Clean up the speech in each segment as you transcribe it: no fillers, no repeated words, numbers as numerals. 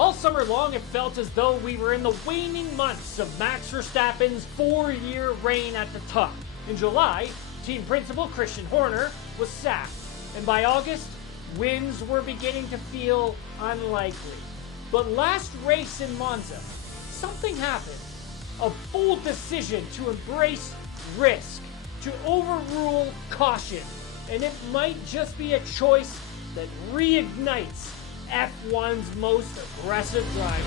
All summer long, it felt as though we were in the waning months of Max Verstappen's 4-year reign at the top. In July, team principal Christian Horner was sacked, and by August, wins were beginning to feel unlikely. But last race in Monza, something happened. A bold decision to embrace risk, to overrule caution, and it might just be a choice that reignites F1's most aggressive driver.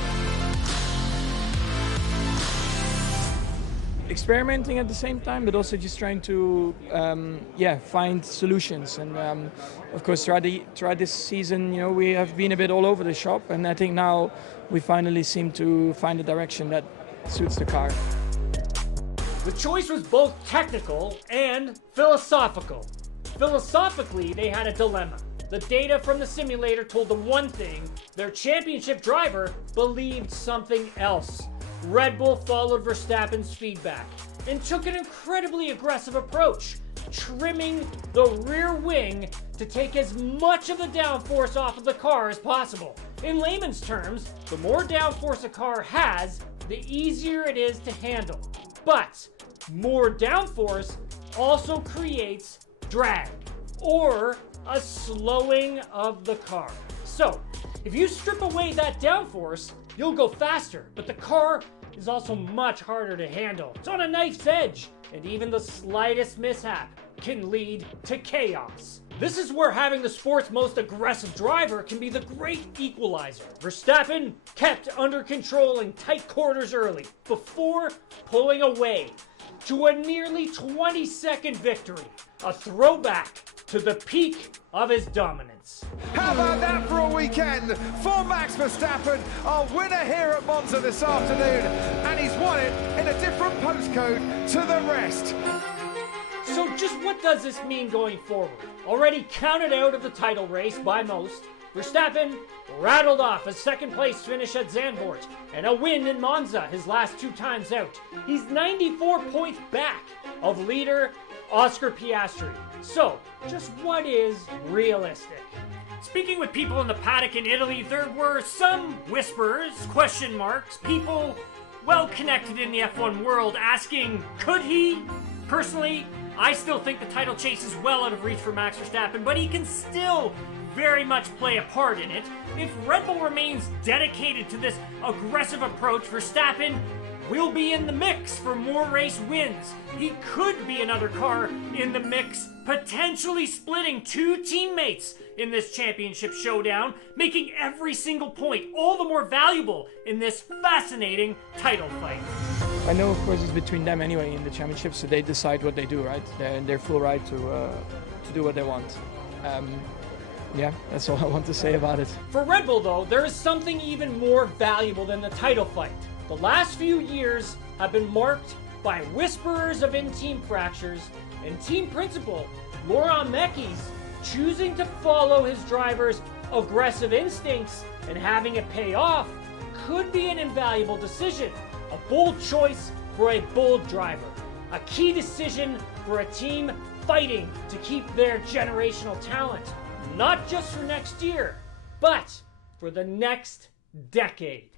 Experimenting at the same time, but also just trying to find solutions. And of course, throughout this season, we have been a bit all over the shop, and I think now we finally seem to find a direction that suits the car. The choice was both technical and philosophical. Philosophically, they had a dilemma. The data from the simulator told them one thing, their championship driver believed something else. Red Bull followed Verstappen's feedback and took an incredibly aggressive approach, trimming the rear wing to take as much of the downforce off of the car as possible. In layman's terms, the more downforce a car has, the easier it is to handle. But more downforce also creates drag, or a slowing of the car. So, if you strip away that downforce, you'll go faster, but the car is also much harder to handle. It's on a knife's edge, and even the slightest mishap can lead to chaos. This is where having the sport's most aggressive driver can be the great equalizer. Verstappen kept under control in tight quarters early, before pulling away to a nearly 20-second victory, a throwback to the peak of his dominance. How about that for a weekend for Max Verstappen, our winner here at Monza this afternoon, and he's won it in a different postcode to the rest. So just what does this mean going forward? Already counted out of the title race by most, Verstappen rattled off a second-place finish at Zandvoort and a win in Monza his last 2 times out. He's 94 points back of leader Oscar Piastri. So, just what is realistic? Speaking with people in the paddock in Italy, there were some whispers, question marks, people well connected in the F1 world asking, could he? Personally, I still think the title chase is well out of reach for Max Verstappen, but he can still very much play a part in it. If Red Bull remains dedicated to this aggressive approach, Verstappen will be in the mix for more race wins. He could be another car in the mix, potentially splitting 2 teammates in this championship showdown, making every single point all the more valuable in this fascinating title fight. I know, of course, it's between them anyway in the championship, so they decide what they do, right? They're in their full right to do what they want. That's all I want to say about it. For Red Bull, though, there is something even more valuable than the title fight. The last few years have been marked by whisperers of in-team fractures, and team principal Laurent Mekies choosing to follow his driver's aggressive instincts and having it pay off could be an invaluable decision. A bold choice for a bold driver. A key decision for a team fighting to keep their generational talent. Not just for next year, but for the next decade.